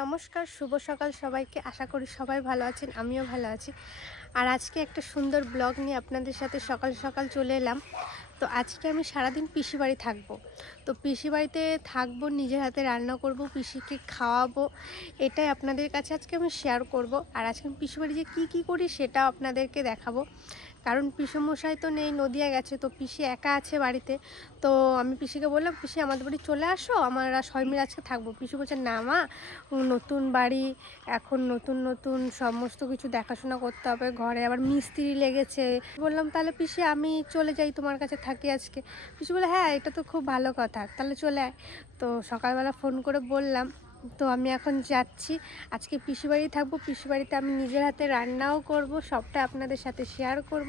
নমস্কার, শুভ সকাল সবাইকে। আশা করি সবাই ভালো আছেন, আমিও ভালো আছি। আর আজকে একটা সুন্দর ব্লগ নিয়ে আপনাদের সাথে সকাল সকাল চলে এলাম। তো আজকে আমি সারাদিন পিসি বাড়ি থাকব। তো পিসি বাড়িতে থাকব, নিজের হাতে রান্না করব, পিসিকে খাওয়াবো, এটাই আপনাদের কাছে আজকে আমি শেয়ার করব। আর আজকে আমি পিসি বাড়ি যে কী কী করি সেটা আপনাদেরকে দেখাবো। কারণ পিসমশাই তো নেই, নদিয়া গেছে, তো পিসি একা আছে বাড়িতে। তো আমি পিসিকে বললাম, পিসি, আমাদের বাড়ি চলে আসো, আমরা সবাই মিলে আজকে থাকব। পিসি বলছে, না মা নতুন বাড়ি, এখন নতুন নতুন সমস্ত কিছু দেখাশোনা করতে হবে, ঘরে আবার মিস্ত্রি লেগেছে। বললাম, তাহলে পিসি, আমি চলে যাই তোমার কাছে থাকি আজকে। পিসি বলে হ্যাঁ এটা তো খুব ভালো কথা, তাহলে চলে আয়। তো সকালবেলা ফোন করে বললাম তো আমি এখন যাচ্ছি। আজকে পিসি বাড়ি থাকব। পিসি বাড়িতে আমি নিজের হাতে রান্নাও করব, সবটা আপনাদের সাথে শেয়ার করব।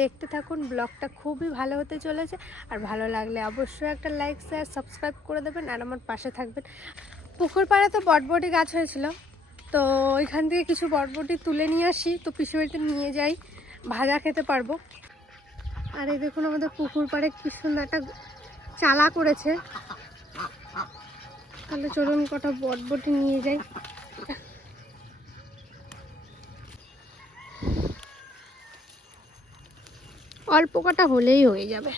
দেখতে থাকুন, ব্লগটা খুবই ভালো হতে চলেছে। আর ভালো লাগলে অবশ্যই একটা লাইক শেয়ার সাবস্ক্রাইব করে দেবেন। আর আমার পাশে থাকবেন। পুকুর পাড়ে তো বটবটি গাছ হয়েছিল। তো ওইখান থেকে কিছু বটবটি তুলে নিয়ে আসি। তো পিসি বাড়িতে নিয়ে যাই। ভাজা খেতে পারব। আর এই দেখুন আমাদের পুকুর পাড়ে কি সুন্দর একটা চালা করেছে। তাহলে চলুন কটা বটবটি নিয়ে যাই। অল্প কটা হলেই হয়ে যাবে।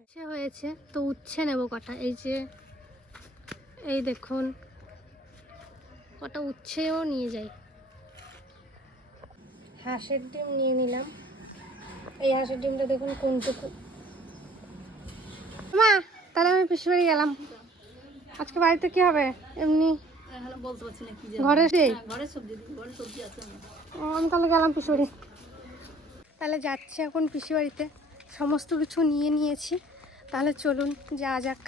উচ্ছে হয়েছে, তো উচ্ছে নেব কটা। এই যে, এই দেখুন, কটা উচ্ছেও নিয়ে যাই। হাঁসের ডিম নিয়ে নিলাম। এই হাঁসের ডিমটা দেখুন কোনটুকু মা, তাহলে আমি পিসি বাড়ি গেলাম। আজকে বাড়িতে কি হবে? এমনি ঘরে আছে আমি তাহলে গেলাম পিসি বাড়ি। তাহলে যাচ্ছি এখন পিসি বাড়িতে। সমস্ত কিছু নিয়ে নিয়েছি। তাহলে চলুন যা যাক।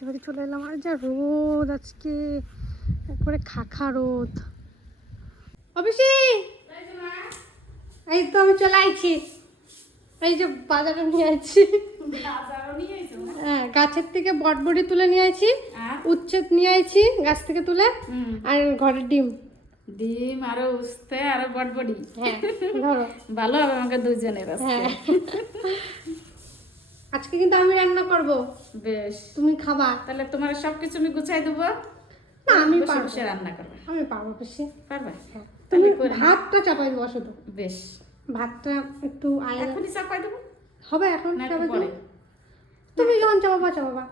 এবারে চলে এলাম। আর যা রোদ আজকে। একবারে খাখা রোদ। অফিসি এই তো আমি চলে আইছি। এই যে বাজারে নিয়ে আইছি। হ্যাঁ গাছের থেকে বটবটি তুলে নিয়ে আইছি? উচ্ছেদ নিয়ে আইছি গাছ থেকে তুলে আর ঘরের ডিম। ডিম আরও উস্তে আরও বটবডি। হ্যাঁ ধরো। ভালো হবে আমাকে দুজনের আজকে। হ্যাঁ। আজকে কিন্তু আমি রান্না করব। বেশ। তুমি খাবা। তাহলে তোমার সবকিছু আমি গুছাই দেবো। না আমি পারব। রান্না করবে। আমি পারব বেশি পারবে? তুমি করে ভাতটা চাপাই দেবো শুধু বেশ। ভাতটা একটু আয় এখনই চাপাই দেবো? হবে এখন? তুমি যখন চাপাবা চাপাবা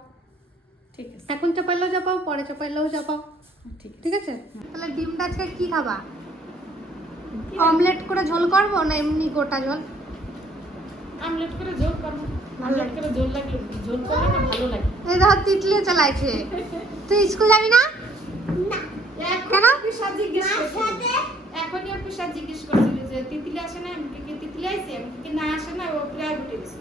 ঠিক আছে। এখন চাপাইলেও চাপাও পরে চাপাইলেও চাপাও। ঠিক আছে। ঠিক আছে? তাহলে ডিমটা আজকে কি খাবা? অমলেট করে ঝোল করব না এমনি গোটা ঝোল? আমলেট করে ঝোল করব। ভালো আমলেট করে ঝোল লাগলে ঝোল করলে না ভালো লাগে। এই ধর তিতলিও চালাইছে। তুই স্কুল যাবি না? কেন? পিসা জিজ্ঞেস করছিল এখনই ওর পিসা জিজ্ঞেস করছিল যে তিতলি আসে না আমি কি না আসে না ও প্রাইভেটে গেছে?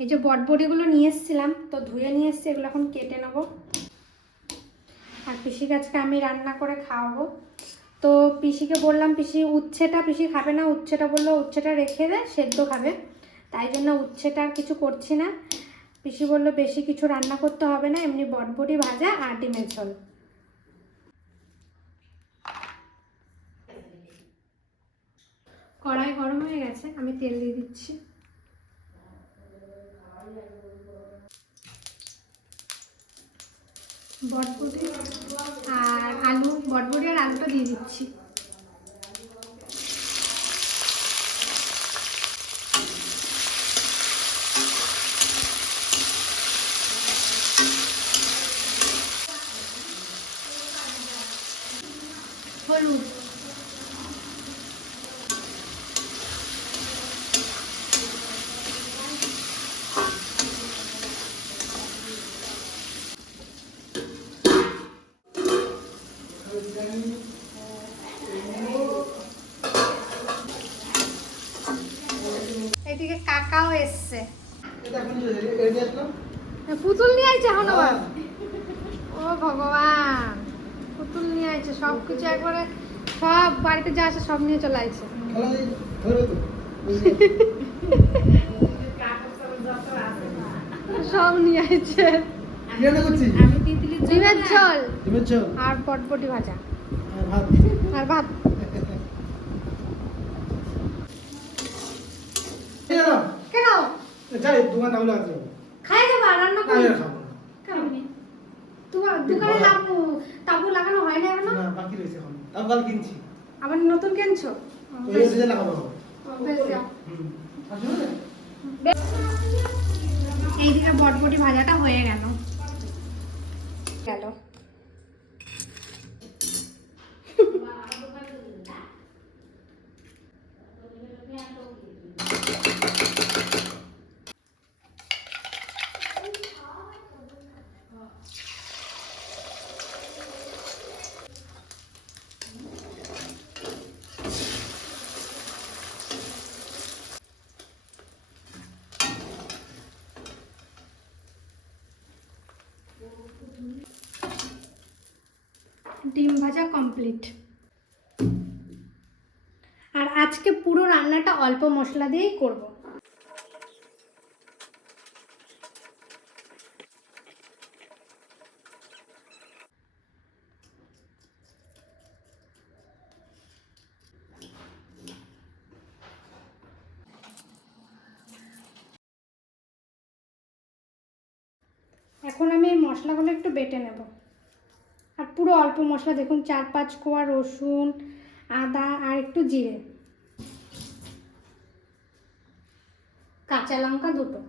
এই যে বটবটিগুলো নিয়ে এসেছিলাম তো ধুয়ে নিয়ে এসেছি এগুলো এখন কেটে নেব। আর পিসি গাছকে আমি রান্না করে খাওয়াবো। তো পিসিকে বললাম পিসি উচ্ছেটা পিসি খাবে না? উচ্ছেটা বলল উচ্ছেটা রেখে দে সেদ্ধ খাবে। তাই জন্য উচ্ছেটা আর কিছু করছি না। পিসি বলল বেশি কিছু রান্না করতে হবে না এমনি বটবটি ভাজা আর ডিমের ঝোল। কড়াই গরম হয়ে গেছে, আমি তেল দিয়ে দিচ্ছি। বটবটি আর আলু, বটবটি আর আলুটা দিয়ে দিচ্ছি। হলুদ। পুতুল নিয়ে আইছে এখন আবার? ও ভগবান পুতুল নিয়ে আইছে সব কিছু একবারে সব বাড়িতে যা আছে সব নিয়ে চলে আইছে। সব নিয়ে আইছে। আমি তিতলি ডিমের ঝোল। ডিমের ঝোল। আর পটপটি ভাজা। আর ভাত আর ভাত এই দাও। কেন যাই দোকান তাহলে যাব। খাই যাবা রান্না করি। খাব না। কেন তোমার দোকানে লাবু তাবু লাগানো হয় না এখনও? না বাকি রয়েছে এখন। তাবু কাল কিনছি। আবার নতুন কিনছো? ওই এসে লাগাবো। বেশ যাও। হুম। আসলে এইদিকে বটবটি ভাজাটা হয়ে গেল ডিম ভাজা কমপ্লিট আর আজকে পুরো রান্নাটা অল্প মশলা দিয়েই করব। এখন আমি এই মশলাগুলো একটু বেটে নেব। পুরো অল্প মশলা দেখুন, চার পাঁচ কোয়া রসুন, আদা আর একটু জিরে। কাঁচা লঙ্কা দুটো।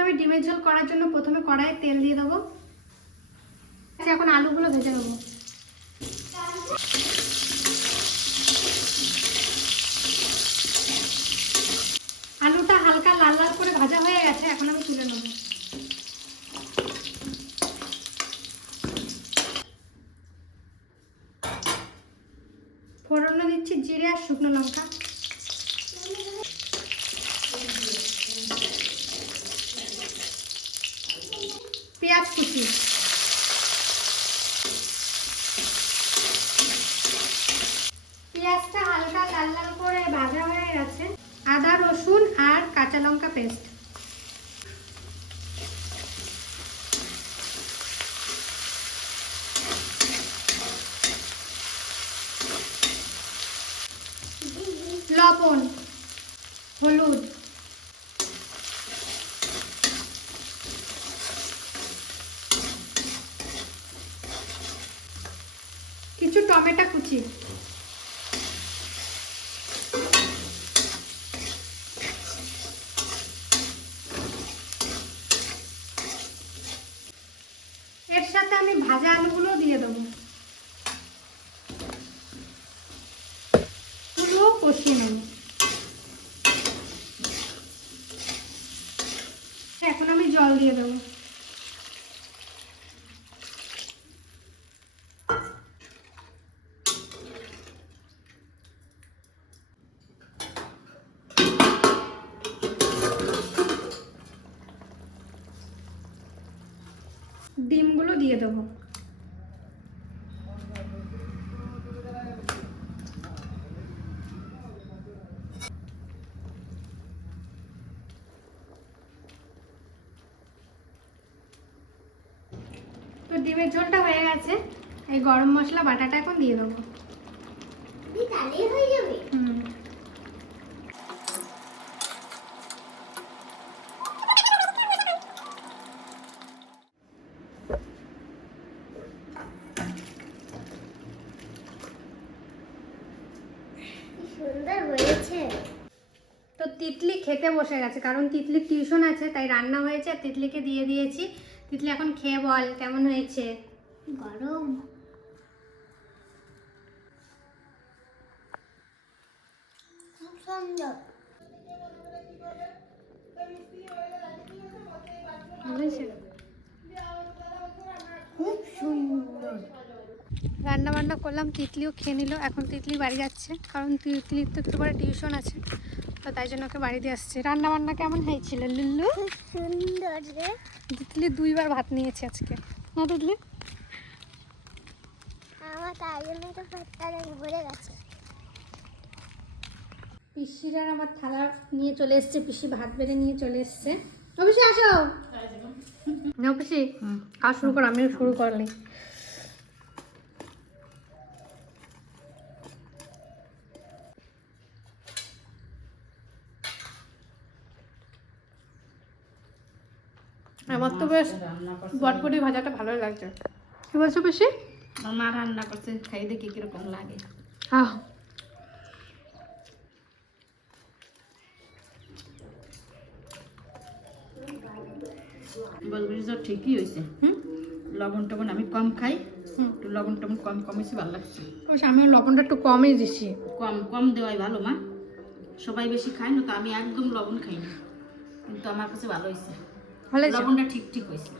আমি ডিমের ঝোল করার জন্য প্রথমে কড়াইয়ে তেল দিয়ে দেবো। আচ্ছা এখন আলুগুলো ভেজে নেব আলুটা হালকা লাল লাল করে ভাজা হয়ে গেছে এখন আমি তুলে নেব ফোড়নে দিচ্ছি জিরে আর শুকনো লঙ্কা পেঁয়াজ কুচি। পেঁয়াজটা হালকা লাল লাল করে ভাজা হয়ে গেছে। আদা, রসুন আর কাঁচা লঙ্কা পেস্ট। লবণ, হলুদ কিছু টমেটো কুচি সাথে আমি ভাজা আলুগুলো দিয়ে দেবো। কষিয়ে নেব। এখন আমি জল দিয়ে দেবো। দিয়ে দেবো। তো ডিমের ঝোলটা হয়ে গেছে। এই গরম মশলা, বাটাটা এখন দিয়ে দেবো। হয়ে যাবে হুম কি সুন্দর হয়েছে। তো তিতলি খেতে বসে গেছে কারণ তিতলির টিউশন আছে তাই রান্না হয়েছে আর তিতলিকে দিয়ে দিয়েছি। তিতলি এখন খেয়ে বল কেমন হয়েছে? গরম। খুব সুন্দর। খুব সুন্দর। রান্না বান্না করলাম তিতলিও খেয়ে নিল। এখন তিতলি বাড়ি যাচ্ছে কারণ তিতলির তো একটু পরে টিউশন আছে তো তাই জন্য ওকে বাড়ি দিয়ে আসছে। রান্না বান্না কেমন হয়েছিল লুল্লু? সুন্দর রে। তিতলি দুইবার ভাত নিয়েছে আজকে। না তিতলি? আমার তাই জন্য তো পেটটা ভরে গেছে। পিসির আমার থালা নিয়ে চলে এসছে পিসি ভাত বেড়ে নিয়ে চলে এসছে। অফিসে আসো। না পিসি কাজ শুরু কর আমিও শুরু করলি। আমার তো বেশ বটবটি ভাজাটা ভালোই লাগছে। কি বলছো বেশি আমার মা রান্না করছে খাই দেখি কীরকম লাগে। হ্যাঁ বলবি ঠিকই হয়েছে হুম? লবণ টবণ আমি কম খাই হুম। একটু লবণ টবণ কম কমেছি ভালো লাগছে। অবশ্য আমিও লবণটা একটু কমই দিছি। কম কম দেওয়াই ভালো মা। সবাই বেশি খায় না তো আমি একদম লবণ খাই না। কিন্তু আমার কাছে ভালো হয়েছে ভালো? লবণটা ঠিক ঠিক হয়েছে।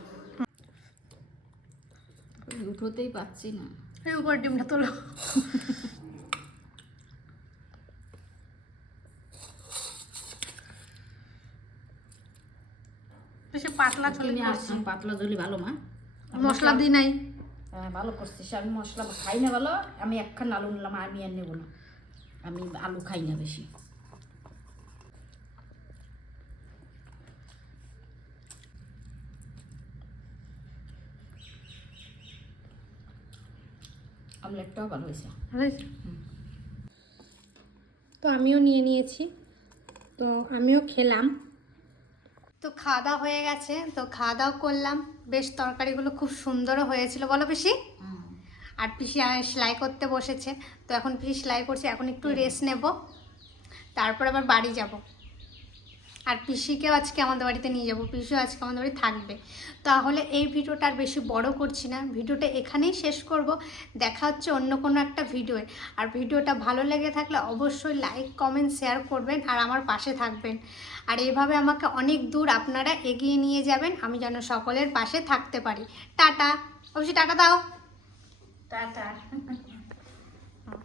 উঠোতেই পাচ্ছি না। এই উপর ডিমটা তোলো। বেশি পাতলা চলে তুমি আসছি পাতলা জলি ভালো মা। মশলা দিই নাই। হ্যাঁ, ভালো করছিস। আমি মশলা খাই না ভালো আমি একখান আলু নিলাম আমি আর নেব না। আমি আলু খাই না বেশি। আমলেটটাও ভালো হয়েছে। ভালো হয়েছে? তো আমিও নিয়ে নিয়েছি। তো আমিও খেলাম। তো খাওয়া দাওয়া হয়ে গেছে। তো খাওয়া দাওয়া করলাম। বেশ তরকারিগুলো খুব সুন্দরও হয়েছিল। বলো পিসি? আর পিসি সেলাই করতে বসেছে। তো এখন পিসি সেলাই করছে। এখন একটু রেস্ট নেব। তারপর আবার বাড়ি যাব। আর পিসিকেও আজকে আমাদের বাড়িতে নিয়ে যাব। পিসিও আজকে আমাদের বাড়ি থাকবে। তাহলে এই ভিডিওটা আর বেশি বড় করছি না। ভিডিওটা এখানেই শেষ করব। দেখা হচ্ছে অন্য কোনো একটা ভিডিওয়ে। আর ভিডিওটা ভালো লেগে থাকলে অবশ্যই লাইক, কমেন্ট, শেয়ার করবেন আর আমার পাশে থাকবেন। আর এভাবে আমাকে অনেক দূর আপনারা এগিয়ে নিয়ে যাবেন, আমি যেন সকলের পাশে থাকতে পারি। টাটা। অবশ্যই টাটা দাও। টাটা।